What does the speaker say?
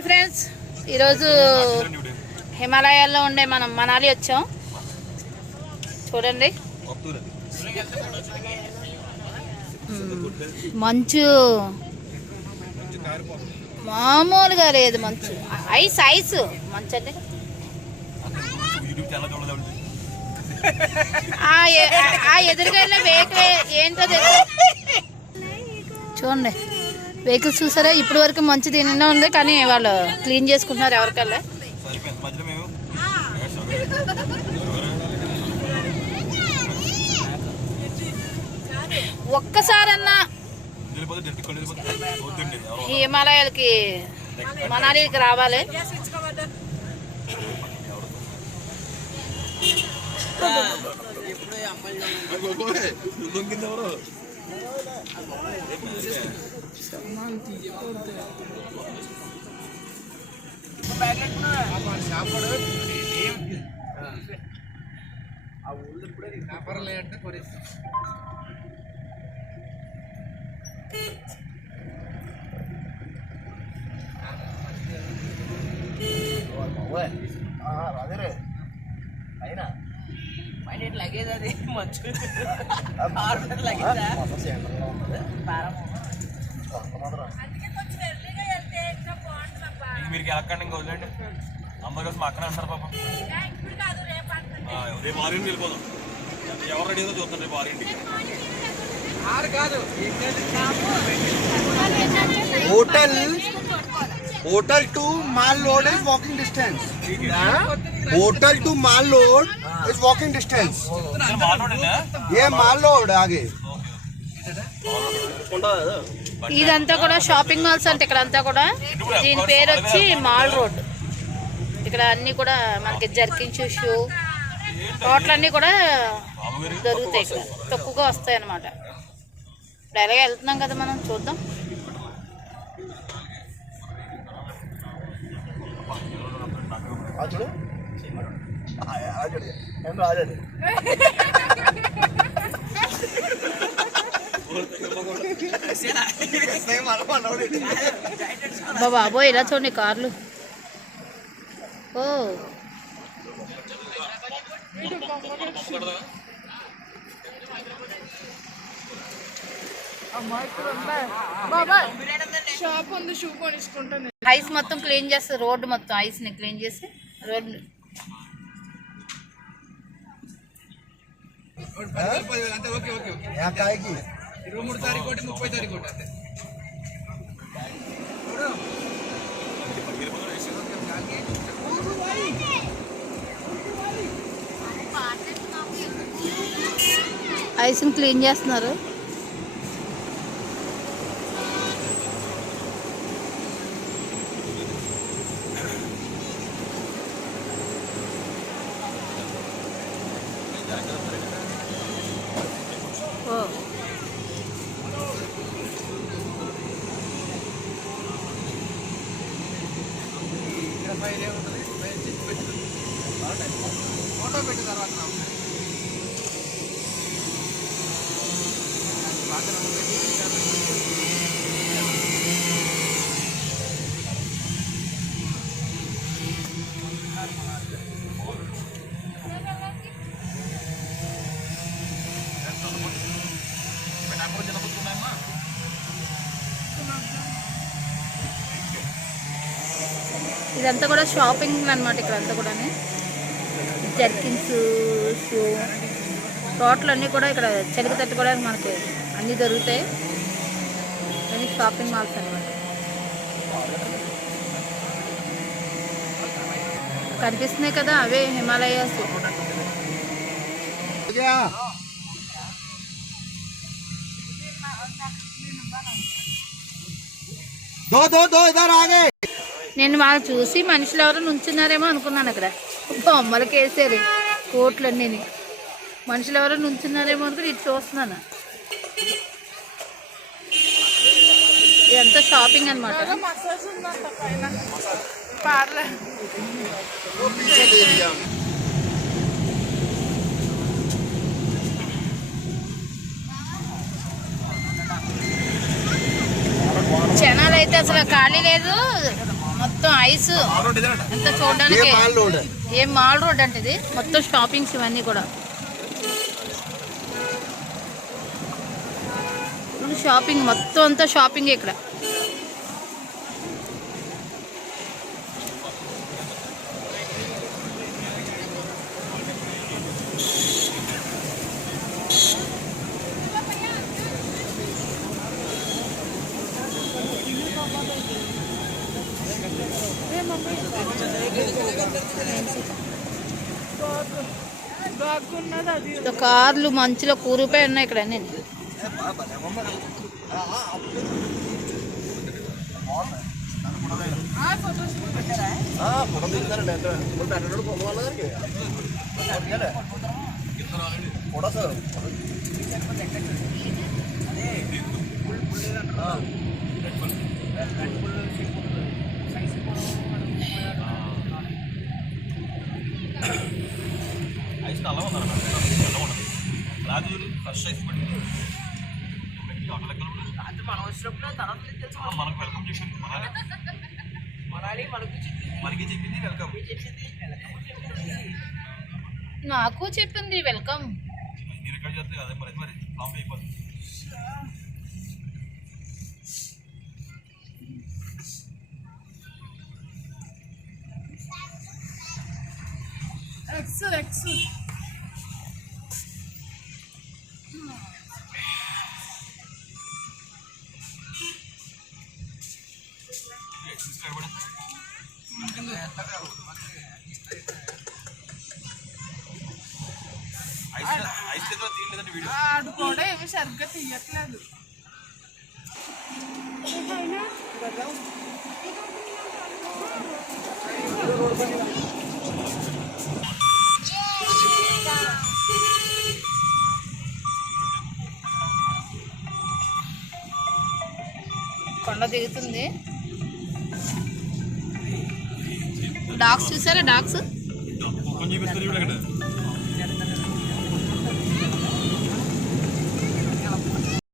Hi friends, ఈరోజు హిమాలయాల్లో ఉండే మనం మనాలి వచ్చాం. చూడండి, మంచు మామూలుగా లేదు. మంచు ఐస్ ఐస్ మంచు అంటే ఆ ఎదురుగా వెహికల్ ఏంటో తెలుసు. చూడండి, వెహికల్స్ చూసారా? ఇప్పటి వరకు మంచి దీనిలో ఉంది, కానీ వాళ్ళు క్లీన్ చేసుకుంటున్నారు ఎవరికల్లా. ఒక్కసారన్నా హిమాలయాలకి మనాలికి రావాలి. లగేజ్ అది మంచి మీరు ఎక్కడి ఇంకా వదిలేండి. అందరు కలిసి మా అక్కనే అంటారు పాపం. రేపు 6 వెళ్ళిపోదాం. ఎవరు రెడీ అయిందో చూస్తాను. రేపు 6 hotel to mall road is walking distance. Hotel to mall road is walking distance. ये माल लोड आगे. ఇదంతా కూడా షాపింగ్ మాల్స్ అంటే ఇక్కడ అంతా కూడా దీని పేరు వచ్చి మాల్ రోడ్. ఇక్కడ అన్ని కూడా మనకి జర్కిన్ షూ టోటలన్నీ కూడా దొరుకుతాయి. ఇక్కడ తక్కువగా వస్తాయి అన్నమాట. ఇప్పుడు ఎలాగ వెళ్తున్నాం కదా, మనం చూద్దాం. బాబోయ్, ఇలా చూడండి కార్లు. ఓ ఐస్ మొత్తం క్లీన్ చేస్తారు. రోడ్డు మొత్తం ఐస్ ని క్లీన్ చేసి రోడ్డు 23 तारीख 30 तारीख ఐస్ని క్లీన్ చేస్తున్నారు. ఫోటో పెట్టిన తర్వాత ఇదంతా కూడా షాపింగ్ అన్నమాట. ఇక్కడ అంతా కూడా జర్కిన్స్ షూ టోటల్ అన్నీ కూడా ఇక్కడ చెలుగు తట్టుకోవడానికి మనకి అన్నీ దొరుకుతాయి. అన్నీ షాపింగ్ మాల్స్ అన్నమాట. కనిపిస్తున్నాయి కదా, అవే హిమాలయాస్. నేను వాళ్ళు చూసి మనుషులు ఎవరు నుంచున్నారేమో అనుకున్నాను. అక్కడ బొమ్మలకి వేసారు కోట్లన్నీ. మనుషులు ఎవరో నుంచున్నారేమో అనుకుని ఇటు చూస్తున్నాను. ఇదంతా షాపింగ్ అనమాట. జనాలు అయితే అసలు ఖాళీ లేదు. మొత్తం నైస్ ఎంత చూడడానికి. ये माल रोड है. ఏం మాల్ రోడ్ అంటే ఇది మొత్తం షాపింగ్స్ ఇవన్నీ కూడా షాపింగ్ మొత్తం అంతా షాపింగ్ ఇక్కడ. కార్లు మంచులో కూరిపోయి ఉన్నాయి ఇక్కడ అన్నీ. నాకు చెప్పింది వెల్కమ్. ఆడు కూడా ఏమి సరిగ్గా తీయట్లేదు. కొండ దిగుతుంది. డాగ్స్ చూసారా? డాగ్స్